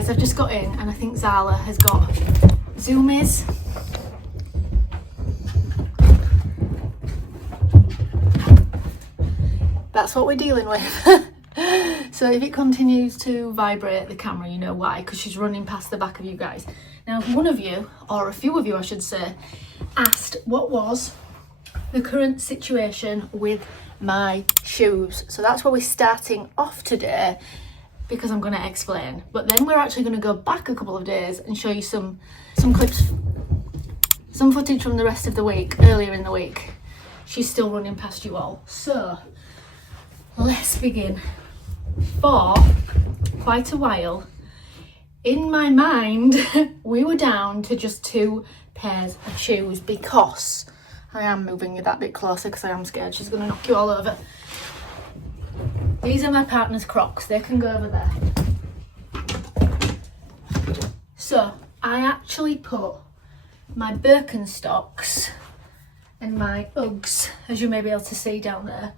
guys, I've just got in and I think Zala has got zoomies. That's what we're dealing with. So if it continues to vibrate the camera, you know why, because she's running past the back of you guys. Now, one of you, or a few of you I should say, asked what was the current situation with my shoes. So that's where we're starting off today, because I'm going to explain. But then we're actually going to go back a couple of days and show you some clips, some footage from the rest of the week, earlier in the week. She's still running past you all. So let's begin. For quite a while, in my mind, we were down to just 2 pairs of shoes, because I am moving you that bit closer because I am scared she's going to knock you all over. These are my partner's Crocs. They can go over there. So I actually put my Birkenstocks and my Uggs, as you may be able to see down there,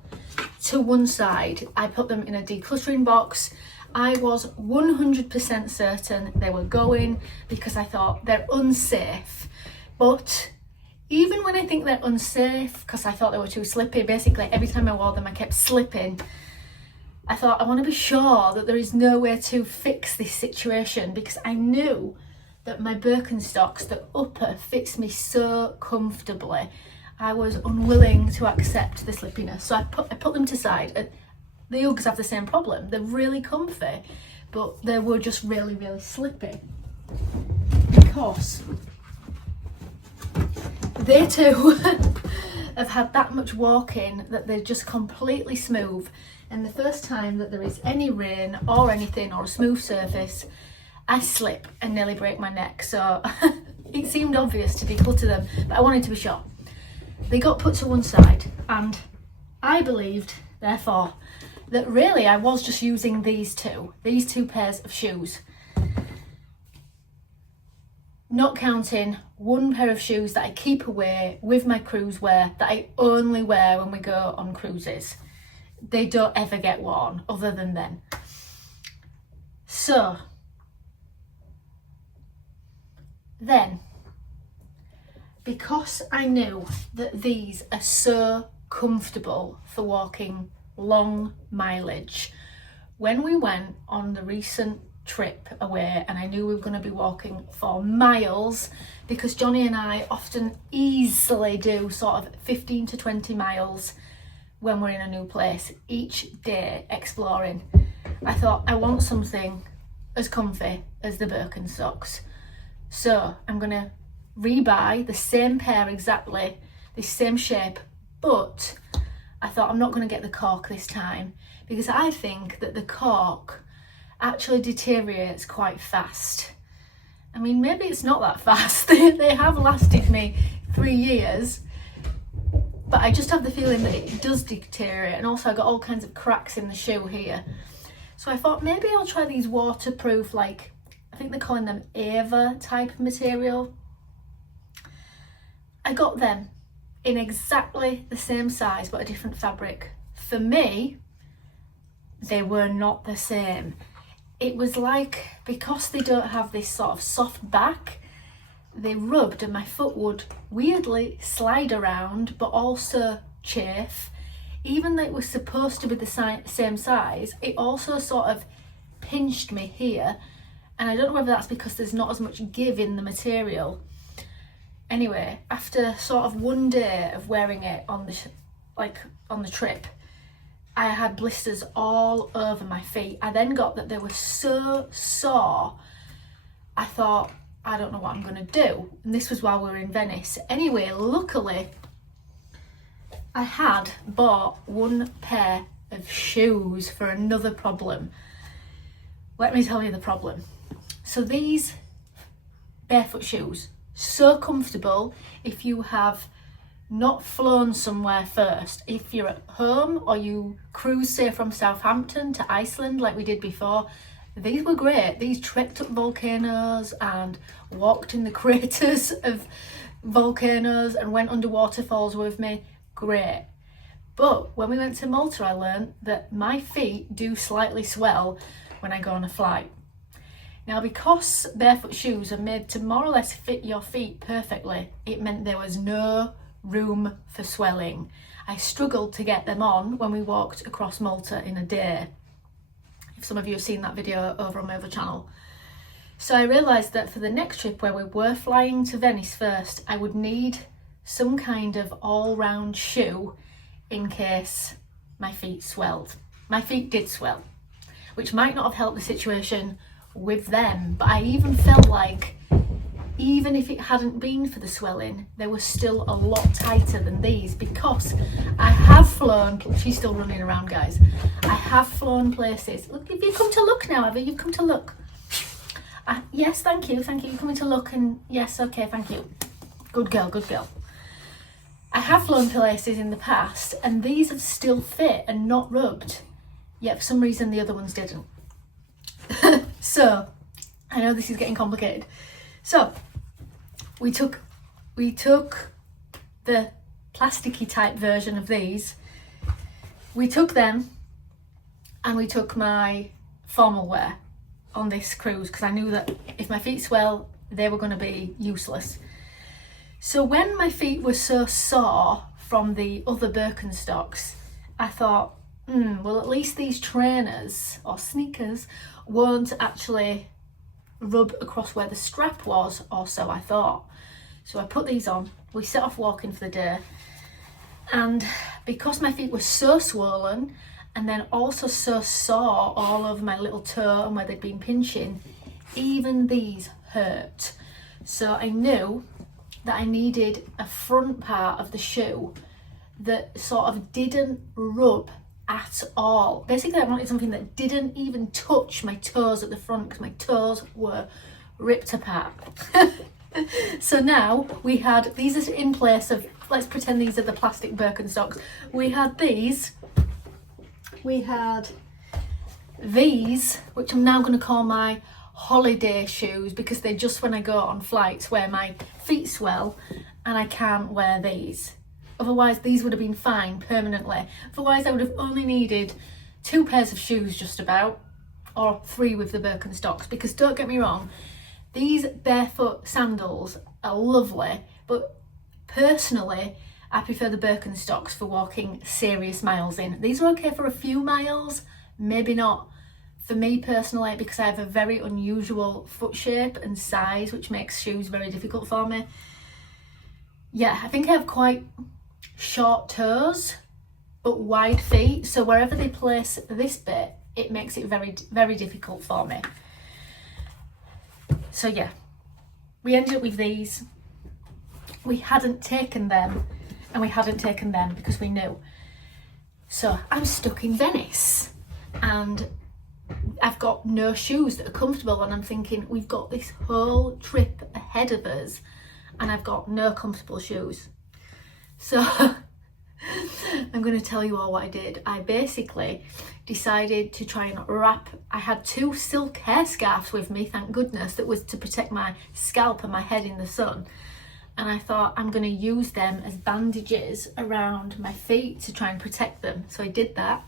to one side. I put them in a decluttering box. I was 100% certain they were going, because I thought they're unsafe. But even when I think they're unsafe, because I thought they were too slippy, basically every time I wore them I kept slipping, I thought I want to be sure that there is no way to fix this situation, because I knew that my Birkenstocks, the upper, fits me so comfortably. I was unwilling to accept the slippiness, so I put them to side. The Uggs have the same problem. They're really comfy, but they were just really, really slippy, because they too have had that much walking that they're just completely smooth. And the first time that there is any rain or anything, or a smooth surface, I slip and nearly break my neck. So it seemed obvious to declutter them, but I wanted to be sure. They got put to one side, and I believed, therefore, that really I was just using these two pairs of shoes, not counting one pair of shoes that I keep away with my cruise wear, that I only wear when we go on cruises. They don't ever get worn other than then. So then, because I knew that these are so comfortable for walking long mileage, when we went on the recent trip away, and I knew we were going to be walking for miles, because Johnny and I often easily do sort of 15 to 20 miles when we're in a new place each day exploring, I thought I want something as comfy as the Birkenstocks. So I'm going to rebuy the same pair exactly, the same shape, but I thought I'm not going to get the cork this time, because I think that the cork actually deteriorates quite fast. I mean, maybe it's not that fast. They have lasted me 3 years, but I just have the feeling that it does deteriorate. And also I got all kinds of cracks in the shoe here. So I thought maybe I'll try these waterproof, like, I think they're calling them Ava type material. I got them in exactly the same size but a different fabric. For me, they were not the same. It was like, because they don't have this sort of soft back, they rubbed and my foot would weirdly slide around but also chafe. Even though it was supposed to be the same size, it also sort of pinched me here, and I don't know whether that's because there's not as much give in the material. Anyway, after sort of one day of wearing it on the trip, I had blisters all over my feet. I then got that they were so sore, I thought, I don't know what I'm going to do. And this was while we were in Venice. Anyway, luckily, I had bought one pair of shoes for another problem. Let me tell you the problem. So these barefoot shoes, so comfortable if you have not flown somewhere first. If you're at home or you cruise, say, from Southampton to Iceland like we did before, these were great. These trekked up volcanoes and walked in the craters of volcanoes and went under waterfalls with me. Great. But when we went to Malta, I learned that my feet do slightly swell when I go on a flight. Now, because barefoot shoes are made to more or less fit your feet perfectly, it meant there was no room for swelling. I struggled to get them on when we walked across Malta in a day. If some of you have seen that video over on my other channel. So I realised that for the next trip, where we were flying to Venice first, I would need some kind of all-round shoe in case my feet swelled. My feet did swell, which might not have helped the situation with them, but I even felt like even if it hadn't been for the swelling, they were still a lot tighter than these, because I have flown, she's still running around guys, I have flown places. Look, have you come to look now, have you? You've come to look. Yes, thank you, you're coming to look, and yes, okay, thank you. Good girl, good girl. I have flown places in the past and these have still fit and not rubbed, yet for some reason the other ones didn't. So, I know this is getting complicated. So, we took the plasticky type version of these. We took them and we took my formal wear on this cruise, because I knew that if my feet swell, they were going to be useless. So when my feet were so sore from the other Birkenstocks, I thought, well, at least these trainers or sneakers won't actually rub across where the strap was, or so I thought. So I put these on, we set off walking for the day, and because my feet were so swollen and then also so sore all over my little toe and where they'd been pinching, even these hurt. So I knew that I needed a front part of the shoe that sort of didn't rub at all. Basically, I wanted something that didn't even touch my toes at the front, because my toes were ripped apart. So now we had, these are in place of, let's pretend these are the plastic Birkenstocks. We had these, we had these, which I'm now going to call my holiday shoes, because they're just when I go on flights where my feet swell and I can't wear these. Otherwise these would have been fine permanently. Otherwise I would have only needed 2 pairs of shoes just about, or 3 with the Birkenstocks, because don't get me wrong, these barefoot sandals are lovely, but personally I prefer the Birkenstocks for walking serious miles in. These are okay for a few miles, maybe not for me personally, because I have a very unusual foot shape and size, which makes shoes very difficult for me. Yeah, I think I have quite short toes but wide feet, so wherever they place this bit, it makes it very, very difficult for me. So yeah, we ended up with these. We hadn't taken them, and we hadn't taken them because we knew. So I'm stuck in Venice and I've got no shoes that are comfortable, and I'm thinking, we've got this whole trip ahead of us and I've got no comfortable shoes. So I'm going to tell you all what I did. I basically decided to try and wrap, I had 2 silk hair scarves with me, thank goodness, that was to protect my scalp and my head in the sun. And I thought I'm going to use them as bandages around my feet to try and protect them. So I did that.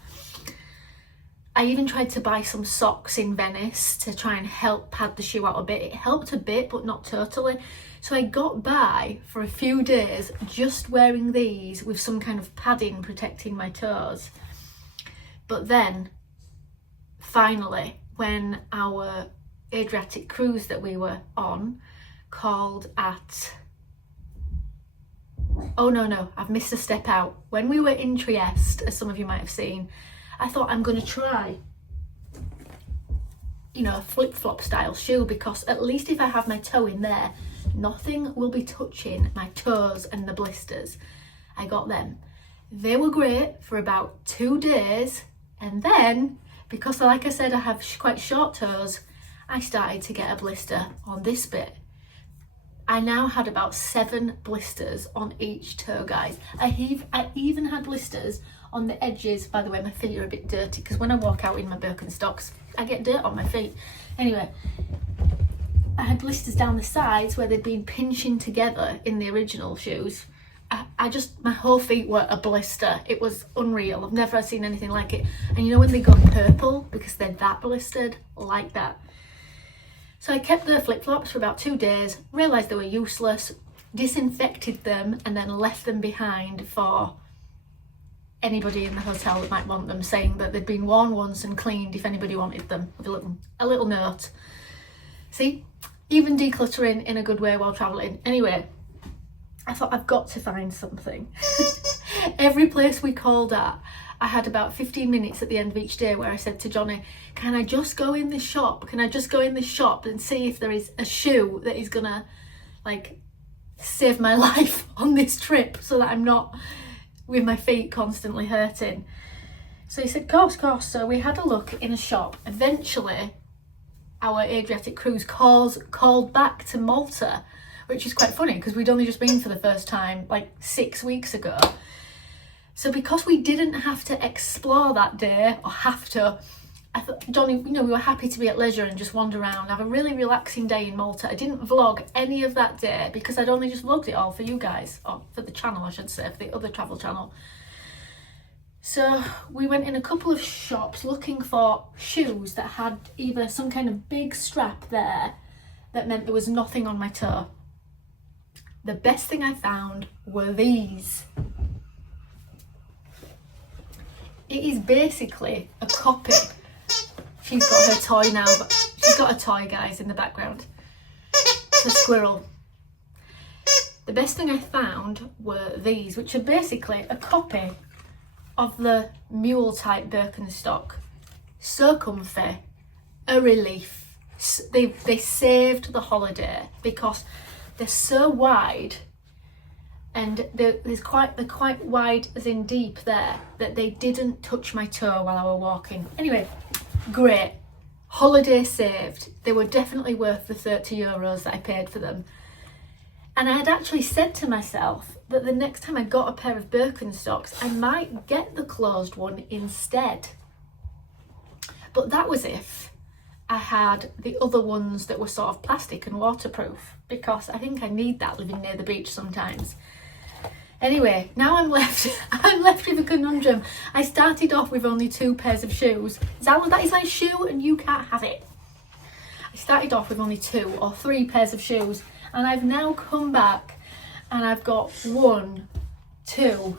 I even tried to buy some socks in Venice to try and help pad the shoe out a bit. It helped a bit, but not totally. So I got by for a few days just wearing these with some kind of padding protecting my toes. But then, finally, when our Adriatic cruise that we were on called at... Oh no, I've missed a step out. When we were in Trieste, as some of you might have seen, I thought I'm going to try, a flip-flop style shoe, because at least if I have my toe in there, nothing will be touching my toes and the blisters. I got them. They were great for about 2 days, and then, because like I said, I have quite short toes, I started to get a blister on this bit. I now had about 7 blisters on each toe, guys. I even had blisters on the edges. By the way, my feet are a bit dirty because when I walk out in my Birkenstocks, I get dirt on my feet. Anyway, I had blisters down the sides where they'd been pinching together in the original shoes. My whole feet were a blister. It was unreal. I've never seen anything like it. And when they go purple because they're that blistered, like that. So I kept the flip-flops for about 2 days, realised they were useless, disinfected them and then left them behind for anybody in the hotel that might want them, saying that they'd been worn once and cleaned if anybody wanted them, with a little note. See, even decluttering in a good way while travelling. Anyway, I thought I've got to find something. Every place we called at, I had about 15 minutes at the end of each day where I said to Johnny, can I just go in this shop? Can I just go in this shop and see if there is a shoe that is gonna like save my life on this trip so that I'm not with my feet constantly hurting? So he said, course. So we had a look in a shop. Eventually, our Adriatic cruise called back to Malta, which is quite funny because we'd only just been for the first time like 6 weeks ago. So because we didn't have to explore that day, or have to, I thought, Johnny, we were happy to be at leisure and just wander around, have a really relaxing day in Malta. I didn't vlog any of that day because I'd only just vlogged it all for you guys, or for the channel I should say, for the other travel channel. So we went in a couple of shops looking for shoes that had either some kind of big strap there that meant there was nothing on my toe. The best thing I found were these. It is basically a copy. She's got her toy now, but she's got a toy, guys, in the background. It's a squirrel. The best thing I found were these, which are basically a copy of the mule type Birkenstock. So comfy, a relief. They saved the holiday because they're so wide, and they're quite wide as in deep there, that they didn't touch my toe while I was walking. Anyway, great. Holiday saved. They were definitely worth the €30 that I paid for them. And I had actually said to myself that the next time I got a pair of Birkenstocks, I might get the closed one instead. But that was if I had the other ones that were sort of plastic and waterproof, because I think I need that living near the beach sometimes. Anyway, now I'm left with a conundrum. I started off with only 2 pairs of shoes. Zala, that is my shoe and you can't have it. I started off with only 2 or 3 pairs of shoes, and I've now come back and I've got 1, 2,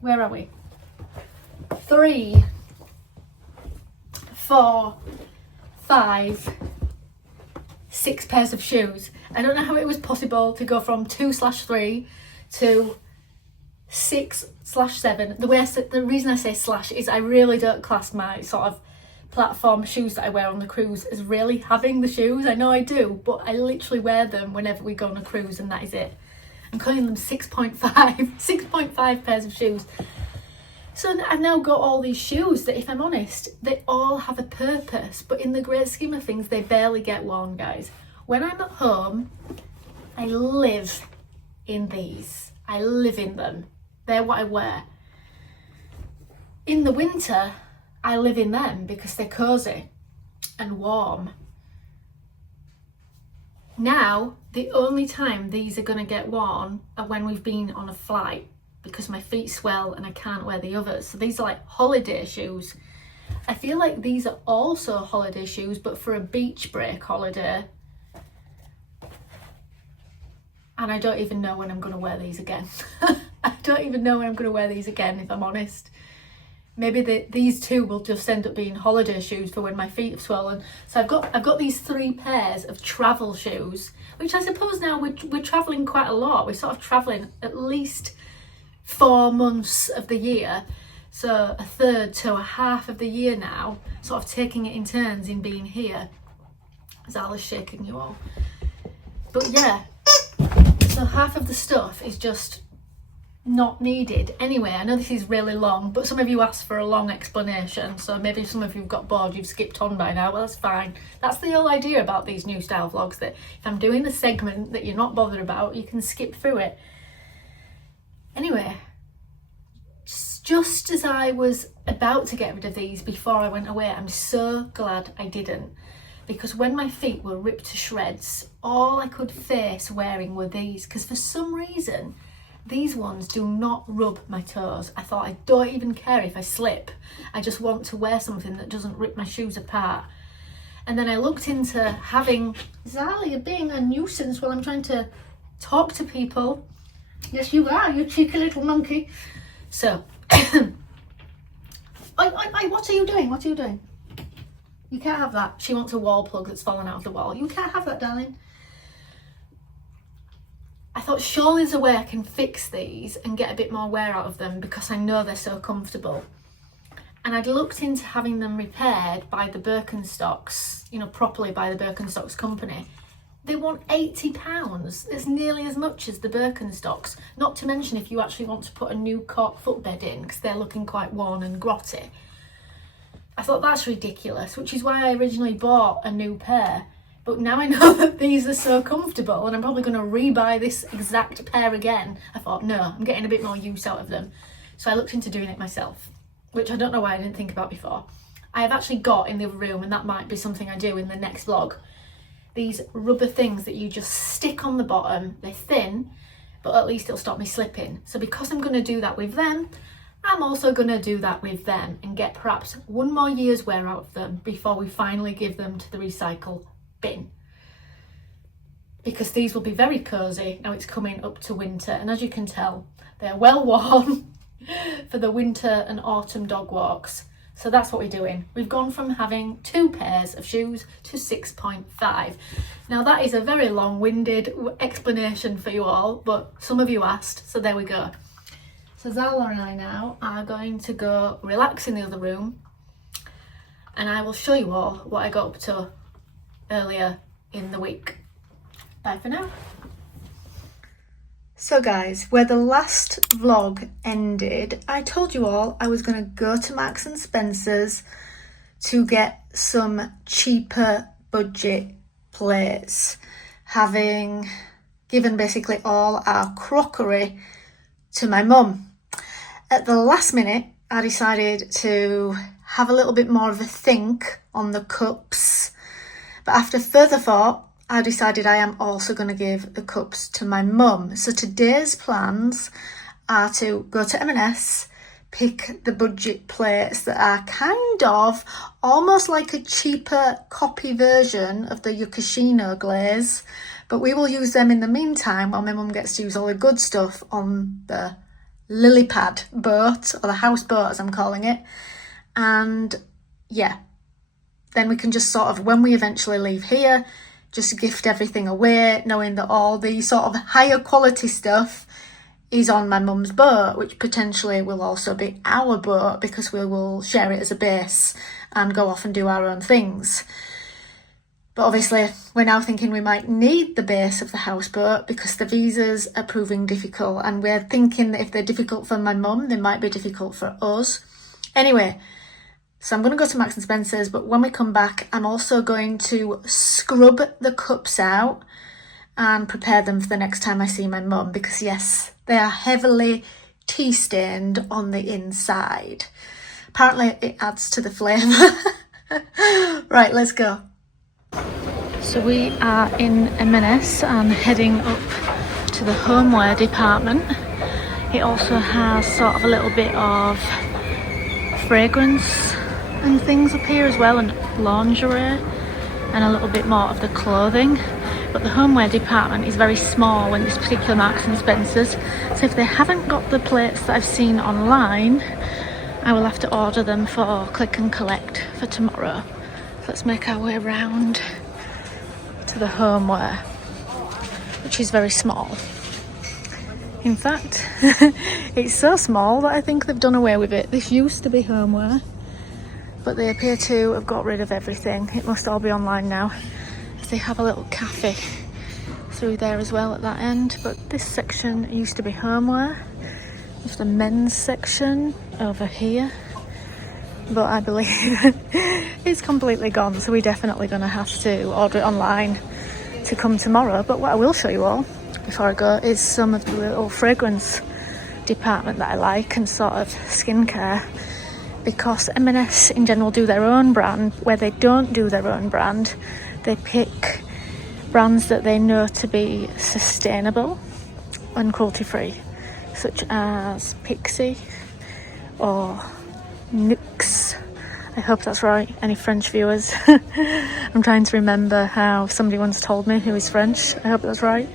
where are we? 3, 4, 5, 6 pairs of shoes. I don't know how it was possible to go from 2/3 to 6/7. The reason I say slash is I really don't class my sort of platform shoes that I wear on the cruise as really having the shoes. I know I do, but I literally wear them whenever we go on a cruise, and that is it. I'm calling them 6.5 pairs of shoes. So I've now got all these shoes that, if I'm honest, they all have a purpose, but in the great scheme of things, they barely get worn, guys. When I'm at home, I live in these. I live in them. They're what I wear. In the winter, I live in them because they're cozy and warm. Now, the only time these are going to get worn are when we've been on a flight, because my feet swell and I can't wear the others. So these are like holiday shoes. I feel like these are also holiday shoes, but for a beach break holiday. And I don't even know when I'm going to wear these again. I don't even know when I'm going to wear these again, if I'm honest. Maybe these 2 will just end up being holiday shoes for when my feet have swollen. So I've got these 3 pairs of travel shoes, which I suppose now we're travelling quite a lot. We're sort of travelling at least 4 months of the year. So a third to a half of the year now, sort of taking it in turns in being here. Zala's shaking you all. But yeah, so half of the stuff is just not needed. Anyway, I know this is really long, but some of you asked for a long explanation, so maybe some of you have got bored, you've skipped on by now. Well, that's fine. That's the whole idea about these new style vlogs, that if I'm doing a segment that you're not bothered about, you can skip through it. Anyway, just as I was about to get rid of these before I went away, I'm so glad I didn't, because when my feet were ripped to shreds, all I could face wearing were these, because for some reason these ones do not rub my toes. I thought, I don't even care if I slip, I just want to wear something that doesn't rip my shoes apart. And then I looked into having, Zal, you're being a nuisance while I'm trying to talk to people. Yes, you are, you cheeky little monkey. So, oi, what are you doing? What are you doing? You can't have that. She wants a wall plug that's fallen out of the wall. You can't have that, darling. I thought, surely there's a way I can fix these and get a bit more wear out of them because I know they're so comfortable. And I'd looked into having them repaired by the Birkenstocks, you know, properly by the Birkenstocks company. They want £80. It's nearly as much as the Birkenstocks. Not to mention if you actually want to put a new cork footbed in, because they're looking quite worn and grotty. I thought that's ridiculous, which is why I originally bought a new pair. But now I know that these are so comfortable and I'm probably going to rebuy this exact pair again. I thought, no, I'm getting a bit more use out of them. So I looked into doing it myself, which I don't know why I didn't think about before. I have actually got in the other room, and that might be something I do in the next vlog, these rubber things that you just stick on the bottom. They're thin, but at least it'll stop me slipping. So because I'm going to do that with them, I'm also going to do that with them and get perhaps one more year's wear out of them before we finally give them to the recycle bin. Because these will be very cosy now it's coming up to winter, and as you can tell, they're well worn for the winter and autumn dog walks. So that's what we're doing. We've gone from having 2 pairs of shoes to 6.5. Now that is a very long-winded explanation for you all, but some of you asked, so there we go. So Zala and I now are going to go relax in the other room, and I will show you all what I got up to earlier in the week. Bye for now. So guys, where the last vlog ended, I told you all I was going to go to Marks and Spencer's to get some cheaper budget plates, having given basically all our crockery to my mum. At the last minute, I decided to have a little bit more of a think on the cups, but after further thought, I decided I am also going to give the cups to my mum. So today's plans are to go to M&S, pick the budget plates that are kind of almost like a cheaper copy version of the Yokoshino glaze, but we will use them in the meantime while my mum gets to use all the good stuff on the lily pad boat, or the houseboat as I'm calling it. And yeah, then we can just sort of, when we eventually leave here, just gift everything away, knowing that all the sort of higher quality stuff is on my mum's boat, which potentially will also be our boat because we will share it as a base and go off and do our own things. But obviously we're now thinking we might need the base of the houseboat because the visas are proving difficult, and we're thinking that if they're difficult for my mum, they might be difficult for us. Anyway, so I'm going to go to Marks and Spencer's, but when we come back, I'm also going to scrub the cups out and prepare them for the next time I see my mum, because yes, they are heavily tea stained on the inside. Apparently it adds to the flavour. Right, let's go. So we are in M&S and heading up to the homeware department. It also has sort of a little bit of fragrance and things up here as well, and lingerie and a little bit more of the clothing. But the homeware department is very small in this particular Marks and Spencer's, so if they haven't got the plates that I've seen online, I will have to order them for click and collect for tomorrow. So let's make our way around to the homeware, which is very small. In fact, it's so small that I think they've done away with it. This used to be homeware, but they appear to have got rid of everything. It must all be online now, as they have a little cafe through there as well at that end. But this section used to be homeware. There's the men's section over here, but I believe it's completely gone, so we're definitely going to have to order it online to come tomorrow. But what I will show you all before I go is some of the little fragrance department that I like, and sort of skincare, because M&S in general do their own brand. Where they don't do their own brand, they pick brands that they know to be sustainable and cruelty free, such as Pixie or Nux I hope that's right. Any French viewers? I'm trying to remember how somebody once told me who is French. I hope that's right.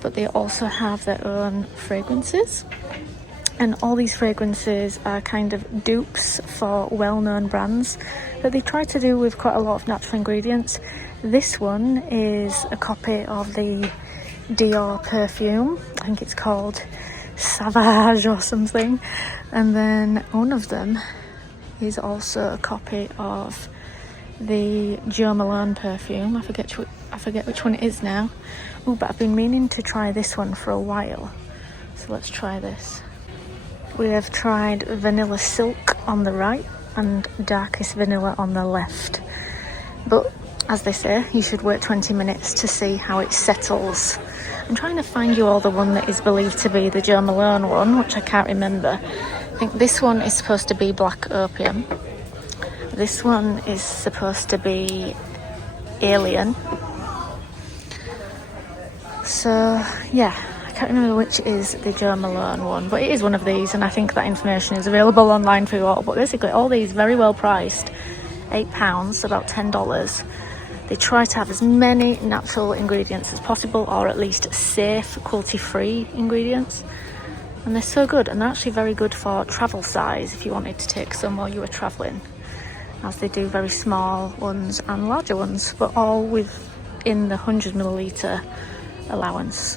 But they also have their own fragrances. And all these fragrances are kind of dupes for well-known brands that they try to do with quite a lot of natural ingredients. This one is a copy of the Dior perfume. I think it's called Sauvage or something. And then one of them is also a copy of the Jo Malone perfume. I forget which one it is now. Oh, but I've been meaning to try this one for a while. So let's try this. We have tried Vanilla Silk on the right and Darkest Vanilla on the left. But as they say, you should wait 20 minutes to see how it settles. I'm trying to find you all the one that is believed to be the Jo Malone one, which I can't remember. I think this one is supposed to be Black Opium. This one is supposed to be Alien. So, yeah. I can't remember which is the Jo Malone one, but it is one of these, and I think that information is available online for you all. But basically all these very well priced, £8, about $10. They try to have as many natural ingredients as possible, or at least safe, cruelty-free ingredients, and they're so good. And they're actually very good for travel size if you wanted to take some while you were travelling, as they do very small ones and larger ones, but all within the 100ml allowance.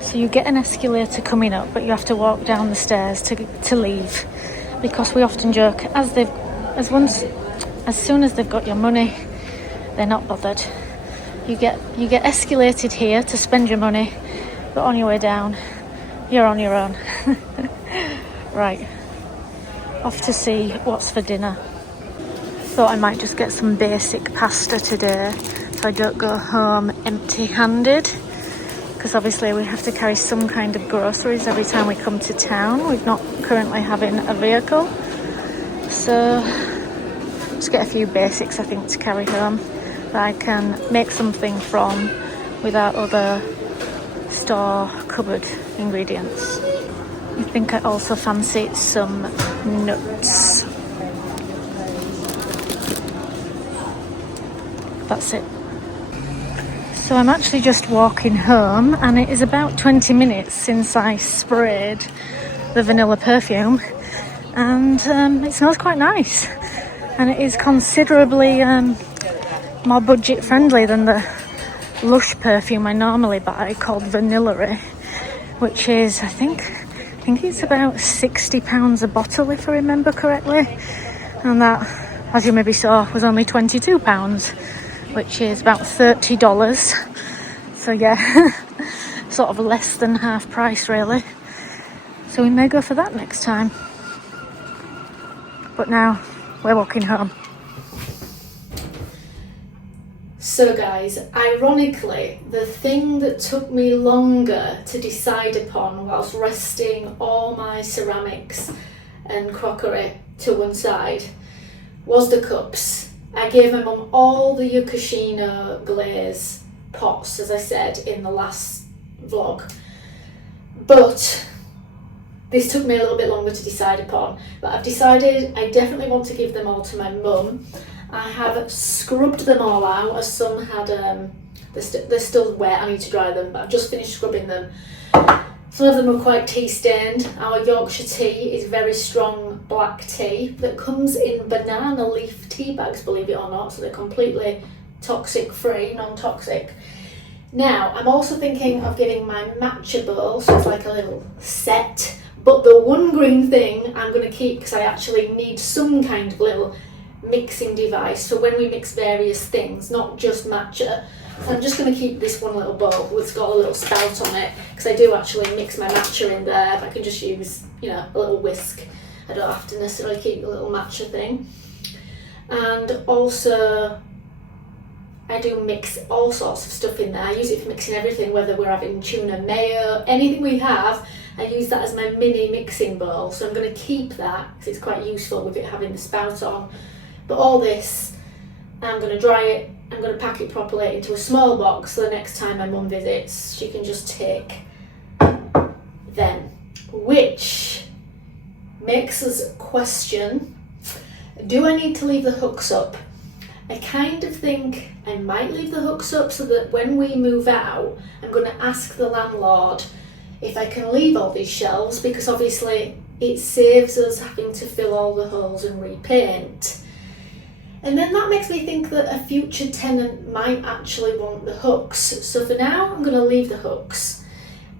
So you get an escalator coming up, but you have to walk down the stairs to leave, because we often joke as soon as they've got your money, they're not bothered. You get escalated here to spend your money, but on your way down, you're on your own. Right, off to see what's for dinner. Thought I might just get some basic pasta today, so I don't go home empty-handed. Because obviously we have to carry some kind of groceries every time we come to town. We're not currently having a vehicle. So just get a few basics, I think, to carry home that I can make something from without other store cupboard ingredients. I think I also fancy some nuts. That's it. So I'm actually just walking home, and it is about 20 minutes since I sprayed the vanilla perfume, and it smells quite nice, and it is considerably more budget friendly than the Lush perfume I normally buy called Vanillary, which is I think it's about £60 a bottle if I remember correctly, and that, as you maybe saw, was only £22, which is about $30. So yeah, sort of less than half price really. So we may go for that next time. But now we're walking home. So guys, ironically, the thing that took me longer to decide upon whilst resting all my ceramics and crockery to one side was the cups. I gave my mum all the Yokoshino glaze pots, as I said in the last vlog, but this took me a little bit longer to decide upon. But I've decided I definitely want to give them all to my mum. I have scrubbed them all out, as some had, they're still wet, I need to dry them, but I've just finished scrubbing them. Some of them are quite tea stained. Our Yorkshire tea is very strong black tea that comes in banana leaf tea bags, believe it or not, so they're completely toxic free, non-toxic. Now, I'm also thinking of getting my matcha bowl, so it's like a little set, but the one green thing I'm going to keep because I actually need some kind of little mixing device for when we mix various things, not just matcha. So I'm just going to keep this one little bowl that's got a little spout on it, because I do actually mix my matcha in there. I can just use, a little whisk. I don't have to necessarily keep the little matcha thing. And also, I do mix all sorts of stuff in there. I use it for mixing everything, whether we're having tuna mayo, anything we have, I use that as my mini mixing bowl. So I'm going to keep that because it's quite useful with it having the spout on. But all this, I'm going to dry it, I'm going to pack it properly into a small box so the next time my mum visits, she can just take them. Which makes us question Do I need to leave the hooks up? I kind of think I might leave the hooks up so that when we move out, I'm going to ask the landlord if I can leave all these shelves, because obviously it saves us having to fill all the holes and repaint. And then that makes me think that a future tenant might actually want the hooks. So for now, I'm going to leave the hooks.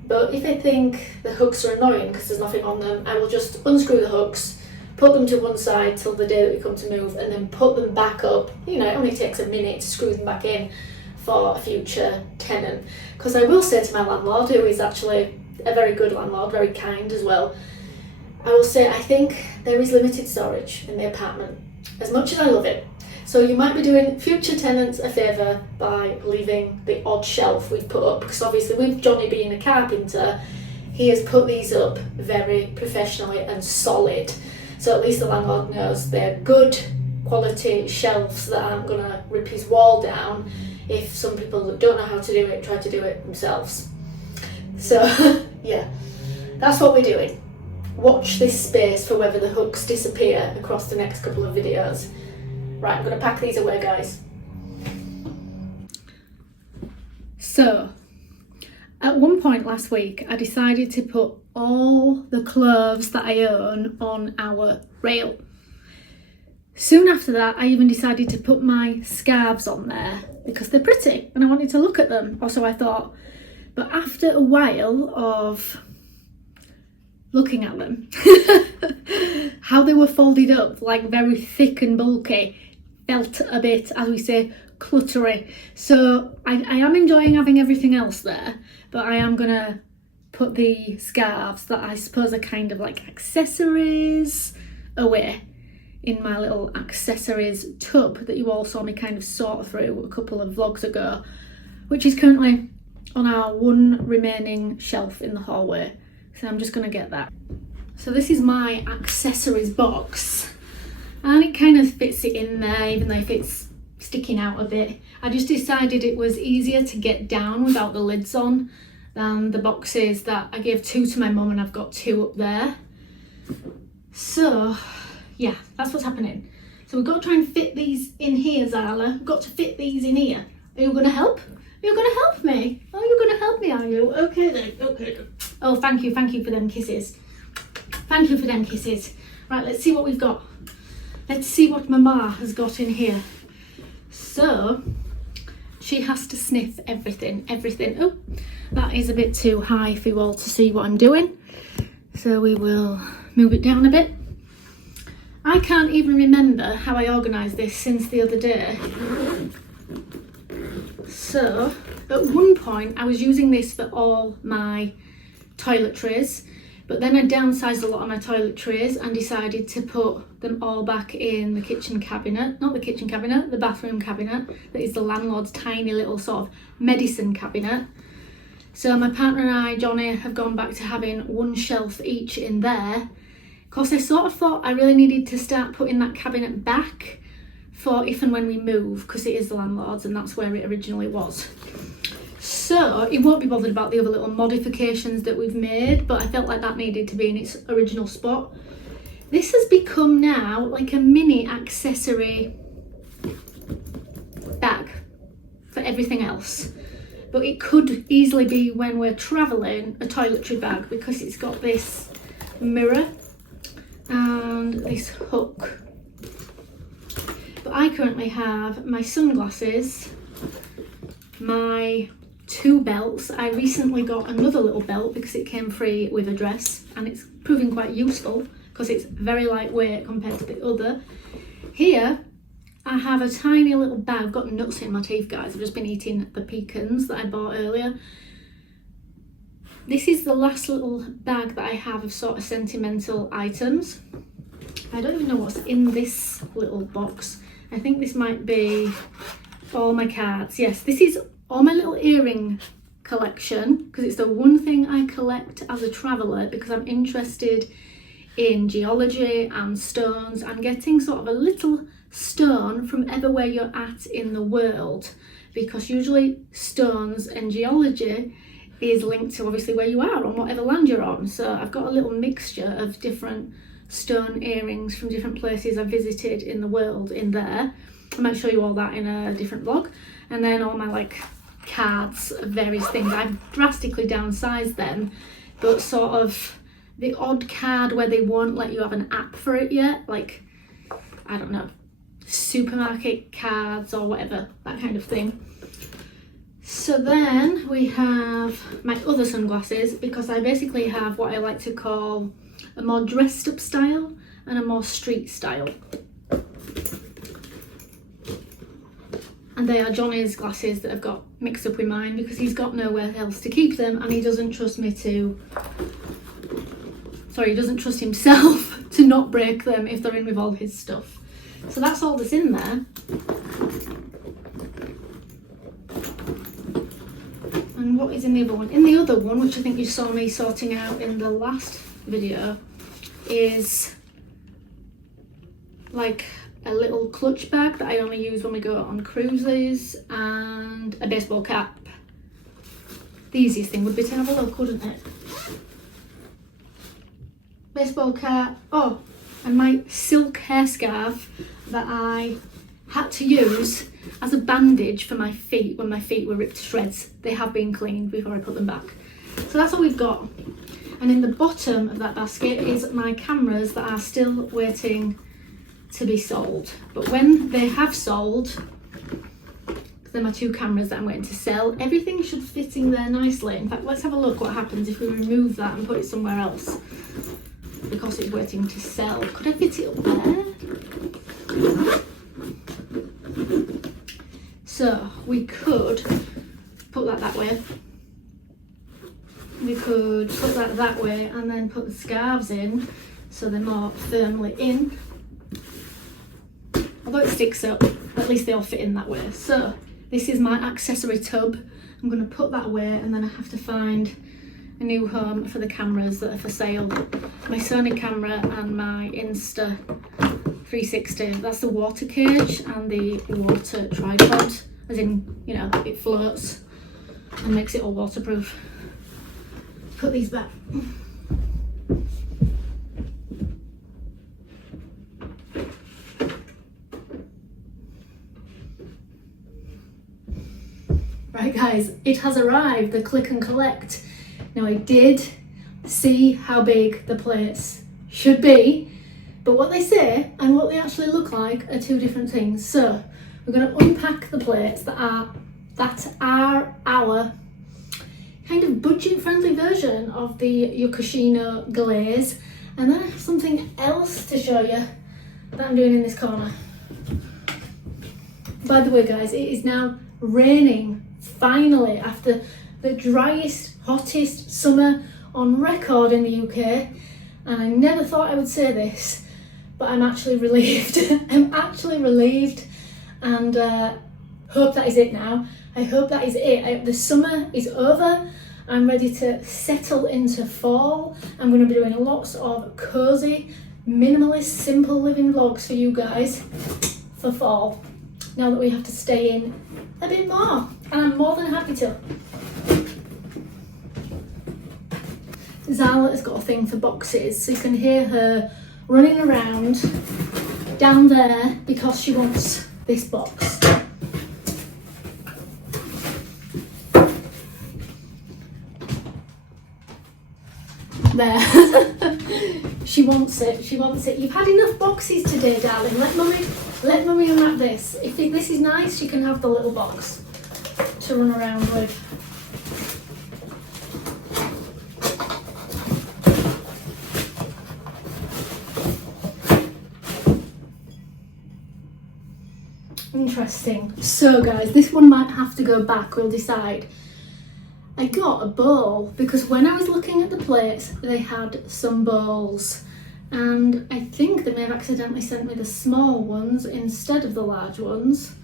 But if I think the hooks are annoying because there's nothing on them, I will just unscrew the hooks, put them to one side till the day that we come to move, and then put them back up. You know, it only takes a minute to screw them back in for a future tenant. Because I will say to my landlord, who is actually a very good landlord, very kind as well, I will say I think there is limited storage in the apartment, as much as I love it. So you might be doing future tenants a favour by leaving the odd shelf we've put up, because obviously with Johnny being a carpenter, he has put these up very professionally and solid. So at least the landlord knows they're good quality shelves that aren't going to rip his wall down if some people that don't know how to do it try to do it themselves. So yeah, that's what we're doing. Watch this space for whether the hooks disappear across the next couple of videos. Right, I'm going to pack these away, guys. So, at one point last week, I decided to put all the clothes that I own on our rail. Soon after that, I even decided to put my scarves on there because they're pretty and I wanted to look at them, or so I thought. But after a while of looking at them, how they were folded up, like very thick and bulky, felt a bit, as we say, cluttery. So I am enjoying having everything else there, but I am gonna put the scarves that I suppose are kind of like accessories away in my little accessories tub that you all saw me kind of sort through a couple of vlogs ago, which is currently on our one remaining shelf in the hallway. So I'm just gonna get that. So this is my accessories box, and it kind of fits it in there, even though if it's sticking out a bit. I just decided it was easier to get down without the lids on than the boxes that I gave two to my mum, and I've got two up there. So yeah, that's what's happening. So we've got to try and fit these in here, Zala. We've got to fit these in here. Are you gonna help? You're gonna help me? Oh, you're gonna help me, are you? Okay then, okay then. Oh, thank you for them kisses. Thank you for them kisses. Right, let's see what we've got. Let's see what Mama has got in here. So, she has to sniff everything. Oh, that is a bit too high for you all to see what I'm doing. So we will move it down a bit. I can't even remember how I organised this since the other day. So, at one point I was using this for all my toiletries, but then I downsized a lot of my toiletries and decided to put them all back in the kitchen cabinet. Not the kitchen cabinet, the bathroom cabinet. That is the landlord's tiny little sort of medicine cabinet. So my partner and I, Johnny, have gone back to having one shelf each in there. Because I sort of thought I really needed to start putting that cabinet back for if and when we move, because it is the landlord's and that's where it originally was. So it won't be bothered about the other little modifications that we've made, but I felt like that needed to be in its original spot. This has become now like a mini accessory bag for everything else, but it could easily be, when we're travelling, a toiletry bag, because it's got this mirror and this hook. But I currently have my sunglasses, my two belts. I recently got another little belt because it came free with a dress, and it's proving quite useful because it's very lightweight compared to the other. Here I have a tiny little bag. I've got nuts in my teeth, guys. I've just been eating the pecans that I bought earlier. This is the last little bag that I have of sort of sentimental items. I don't even know what's in this little box. I think this might be all my cards. Yes, this is all my little earring collection, because it's the one thing I collect as a traveller, because I'm interested in geology and stones and getting sort of a little stone from everywhere you're at in the world, because usually stones and geology is linked to obviously where you are on whatever land you're on. So I've got a little mixture of different stone earrings from different places I've visited in the world in there. I might show you all that in a different vlog. And then all my like cards of various things. I've drastically downsized them, but sort of the odd card where they won't let you have an app for it yet, like, I don't know, supermarket cards or whatever, that kind of thing. So then we have my other sunglasses, because I basically have what I like to call a more dressed up style and a more street style. And they are Johnny's glasses that I've got mixed up with mine because he's got nowhere else to keep them, and he doesn't trust me to, sorry, he doesn't trust himself to not break them if they're in with all his stuff. So that's all that's in there. And what is in the other one? In the other one, which I think you saw me sorting out in the last video, is like a little clutch bag that I only use when we go on cruises, and a baseball cap. The easiest thing would be to have a look, wouldn't it? Baseball cap. Oh, and my silk hair scarf that I had to use as a bandage for my feet when my feet were ripped to shreds. They have been cleaned before I put them back. So that's all we've got. And in the bottom of that basket is my cameras that are still waiting to be sold. But when they have sold, they're my 2 cameras that I'm waiting to sell, everything should fit in there nicely. In fact, let's have a look what happens if we remove that and put it somewhere else, because it's waiting to sell. Could I fit it up there? So we could put that way. We could put that way and then put the scarves in so they're more firmly in. Although it sticks up, at least they all fit in that way. So this is my accessory tub. I'm going to put that away, and then I have to find a new home for the cameras that are for sale. My Sony camera and my Insta 360. That's the water cage and the water tripod, as in, you know, it floats and makes it all waterproof. Put these back. Right guys, it has arrived, the click and collect. Now I did see how big the plates should be, but what they say and what they actually look like are 2 different things. So we're going to unpack the plates that are our kind of budget friendly version of the Yokoshino glaze, and then I have something else to show you that I'm doing in this corner. By the way guys, it is now raining finally after the driest, hottest summer on record in the UK, and I never thought I would say this, but I'm actually relieved. I'm actually relieved, and hope that is it now. I hope that is it. The summer is over. I'm ready to settle into fall. I'm going to be doing lots of cozy, minimalist, simple living vlogs for you guys for fall, now that we have to stay in a bit more, and I'm more than happy to. Zala has got a thing for boxes, so you can hear her running around down there because she wants this box. There. She wants it, she wants it. You've had enough boxes today, darling. Let mummy unwrap this. If this is nice, she can have the little box to run around with. Interesting. So guys, this one might have to go back, we'll decide. I got a bowl because when I was looking at the plates, they had some bowls, and I think they may have accidentally sent me the small ones instead of the large ones.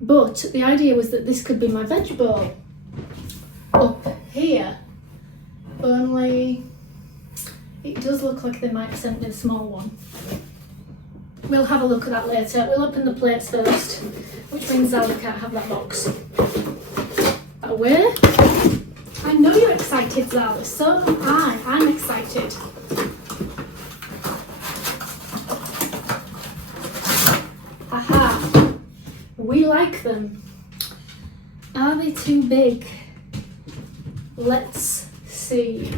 But the idea was that this could be my veg bowl up here, only it does look like they might have sent me the small one. We'll have a look at that later. We'll open the plates first, which means Zala can't have that box. Away. I know you're excited, Zala, so am I. I'm excited. we like them. Are they too big? Let's see.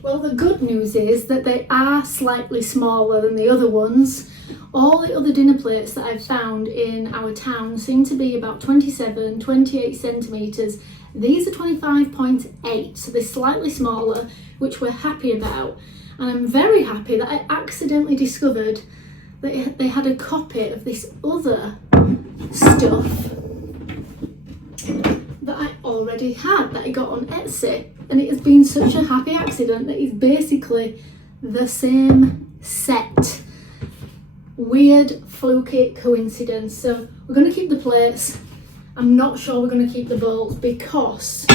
Well, the good news is that they are slightly smaller than the other ones. All the other dinner plates that I've found in our town seem to be about 27, 28 centimetres. These are 25.8, so they're slightly smaller, which we're happy about. And I'm very happy that I accidentally discovered that they had a copy of this other stuff that I already had, that I got on Etsy. And it has been such a happy accident that it's basically the same set. Weird, fluky coincidence. So we're going to keep the plates. I'm not sure we're going to keep the bowls because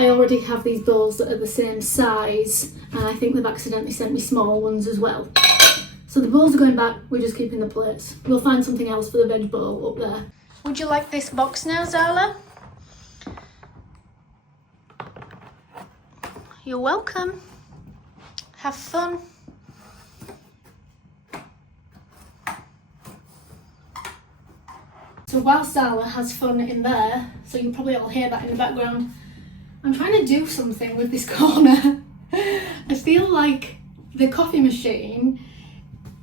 I already have these bowls that are the same size, and I think they've accidentally sent me small ones as well. So the bowls are going back, we're just keeping the plates. We'll find something else for the veg bowl up there. Would you like this box now, Zala? You're welcome. Have fun. So while Zala has fun in there, so you'll probably all hear that in the background, I'm trying to do something with this corner. I feel like the coffee machine,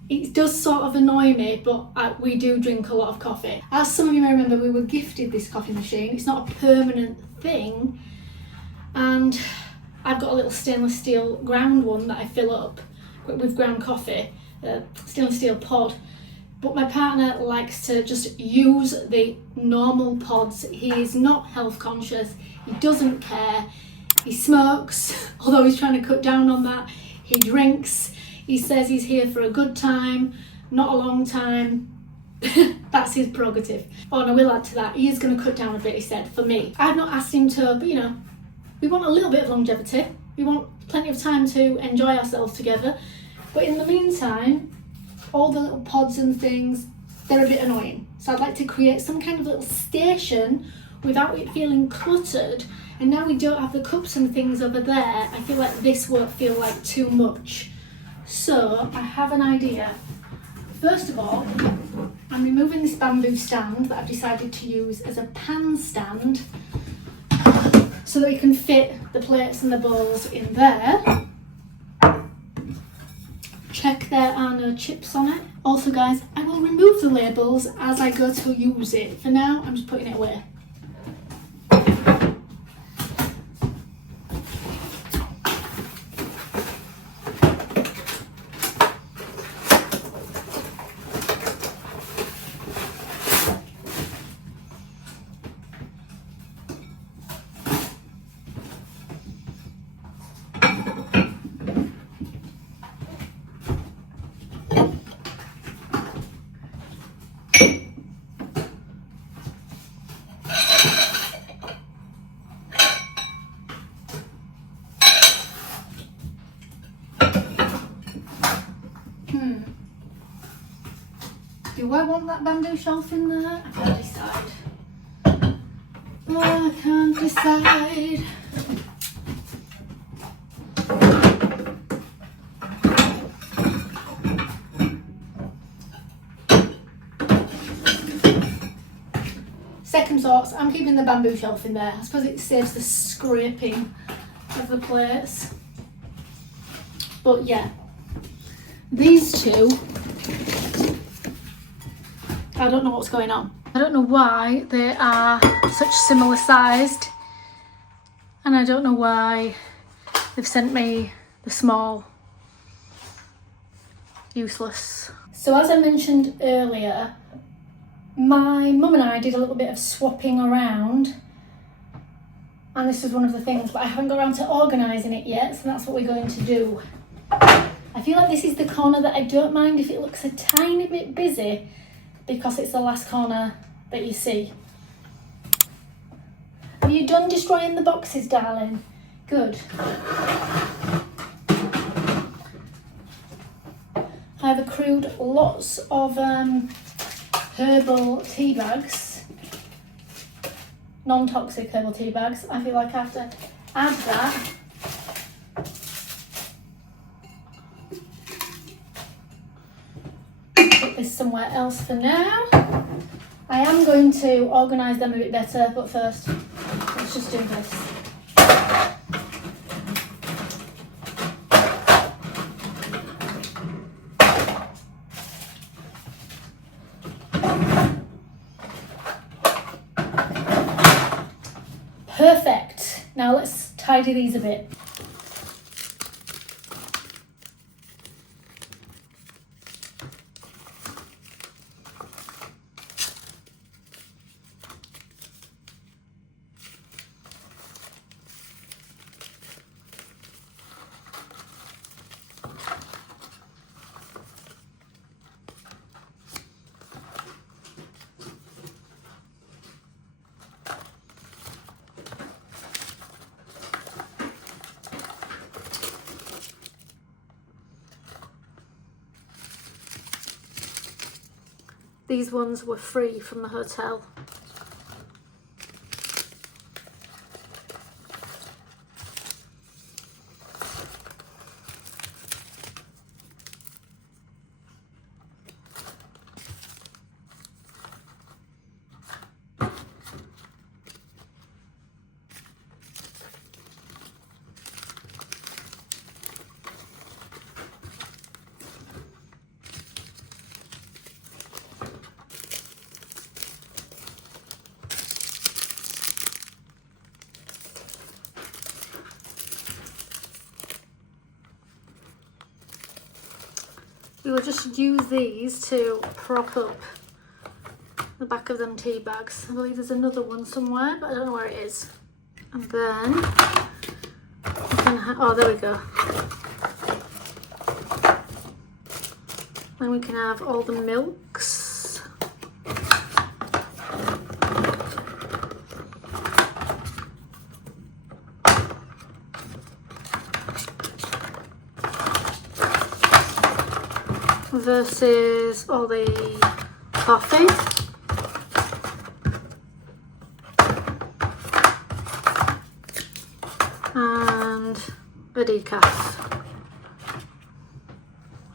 it does sort of annoy me, but we do drink a lot of coffee. As some of you may remember, we were gifted this coffee machine. It's not a permanent thing, and I've got a little stainless steel ground one that I fill up with ground coffee, stainless steel pod. But my partner likes to just use the normal pods. He is not health conscious. He doesn't care. He smokes, although he's trying to cut down on that. He drinks. He says he's here for a good time, not a long time. That's his prerogative. Oh, and I will add to that, he is going to cut down a bit, he said, for me. I've not asked him to, but you know, we want a little bit of longevity. We want plenty of time to enjoy ourselves together. But in the meantime, all the little pods and things, they're a bit annoying. So I'd like to create some kind of little station without it feeling cluttered. And now we don't have the cups and things over there, I feel like this won't feel like too much. So I have an idea. First of all, I'm removing this bamboo stand that I've decided to use as a pan stand so that we can fit the plates and the bowls in there. Check there are no chips on it. Also guys, I will remove the labels as I go to use it. For now, I'm just putting it away. Do I want that bamboo shelf in there? I can't decide. Oh, I can't decide. Second thoughts, I'm keeping the bamboo shelf in there. I suppose it saves the scraping of the plates. But yeah, these two, I don't know what's going on. I don't know why they are such similar sized, and I don't know why they've sent me the small. Useless. So as I mentioned earlier, my mum and I did a little bit of swapping around, and this was one of the things, but I haven't got around to organising it yet, so that's what we're going to do. I feel like this is the corner that I don't mind if it looks a tiny bit busy, because it's the last corner that you see. Have you done destroying the boxes, darling? Good. I've accrued lots of herbal tea bags non-toxic herbal tea bags. I feel like I have to add that. Put this somewhere else for now. I am going to organise them a bit better, but first, let's just do this. Perfect. Now let's tidy these a bit. These ones were free from the hotel. We will just use these to prop up the back of them tea bags. I believe there's another one somewhere, but I don't know where it is. And then we can oh, there we go. Then we can have all the milks. Versus all the coffee. And a decaf.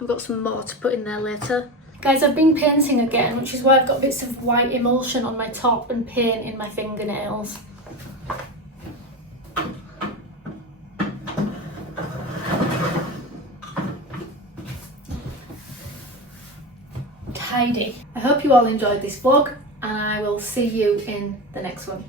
I've got some more to put in there later. Guys, I've been painting again, which is why I've got bits of white emulsion on my top and paint in my fingernails. Tidy. I hope you all enjoyed this vlog, and I will see you in the next one.